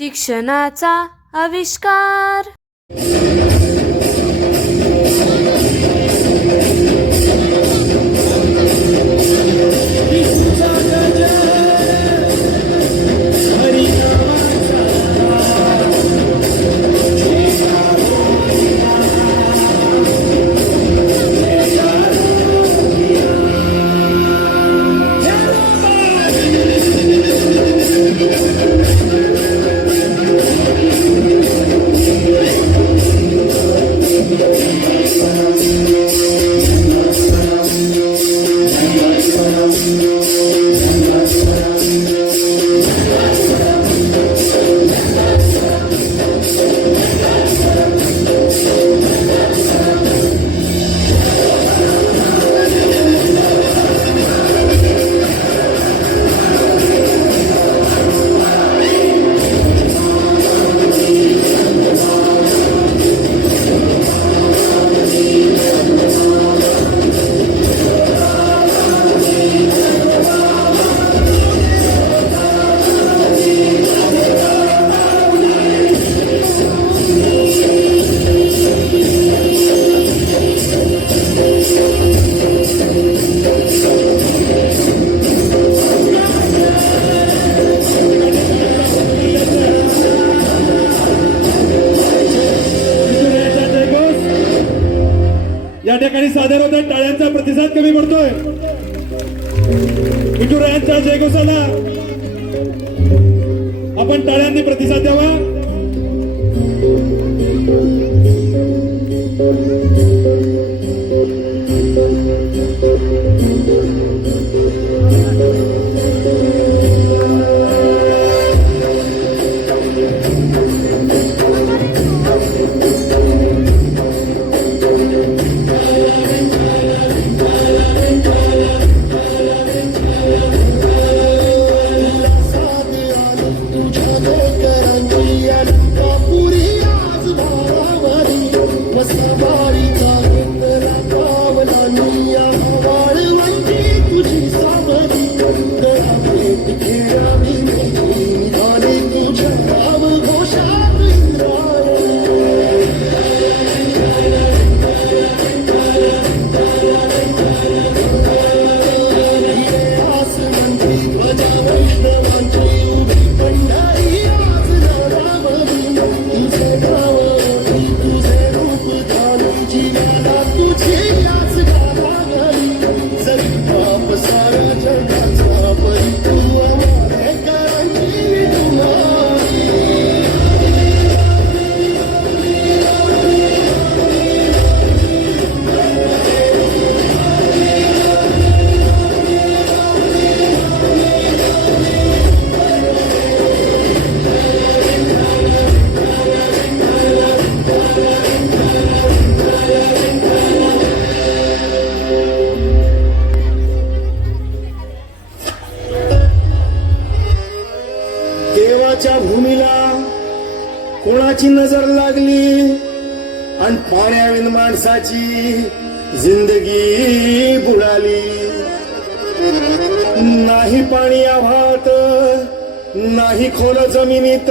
शिक्षणाचा आविष्कार. या ठिकाणी सादर होत टाळ्यांचा प्रतिसाद कमी पडतोय. विठुरायांच्या जयघोषाला आपण टाळ्यांनी प्रतिसाद द्यावा. देवाच्या भूमीला कोणाची नजर लागली आणि पाण्याविन माणसाची जिंदगी बुडाली. नाही पाणी आव्हात, नाही खोल जमिनीत,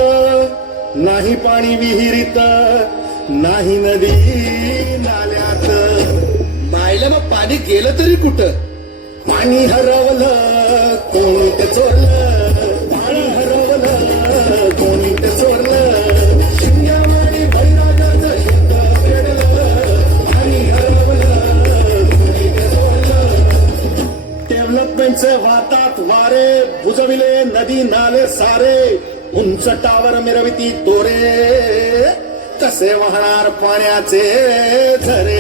नाही पाणी विहिरीत, नाही नदी नाल्यात. मायला मग पाणी गेलं तरी कुठं? पाणी हरवलं कोणी ते चोरलं, पाणी हरवलं कोणी ते चोरलं. शिंग्यावाडी बैरागाचं शेत पेरलं, पाणी हरवलं कोणी ते चोरलं. डेव्हलपमेंटचे वातात वारे बुजविले नदी नाले सारे, उंच टावर मिरविती तोरे, कसे वाहणार पाण्याचे झरे.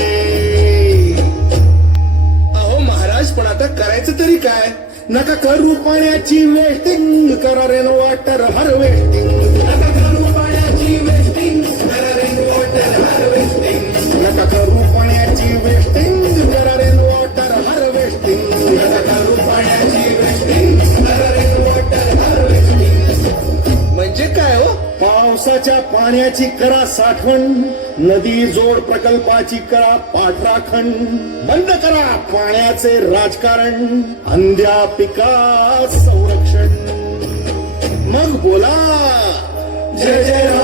पण आता करायचं तरी काय? नका करू पाण्याची वेस्टिंग, करा रेन वॉटर हार्वेस्टिंग. नका करू पाण्याची वेस्टिंग, करा रेन वॉटर हार्वेस्टिंग. नका करू पाण्याची वेस्टिंग, करा रेन वॉटर हार्वेस्टिंग. नका करू पाण्याची वेस्टिंग, करा रेन वॉटर हार्वेस्टिंग. म्हणजे काय हो? पावसाच्या पाण्याची करा साठवण, नदी जोड प्रकल्पाची करा पाठराखण. बंद करा पाण्याचे राजकारण, अंध्या पिका संरक्षण. मग बोला जय जय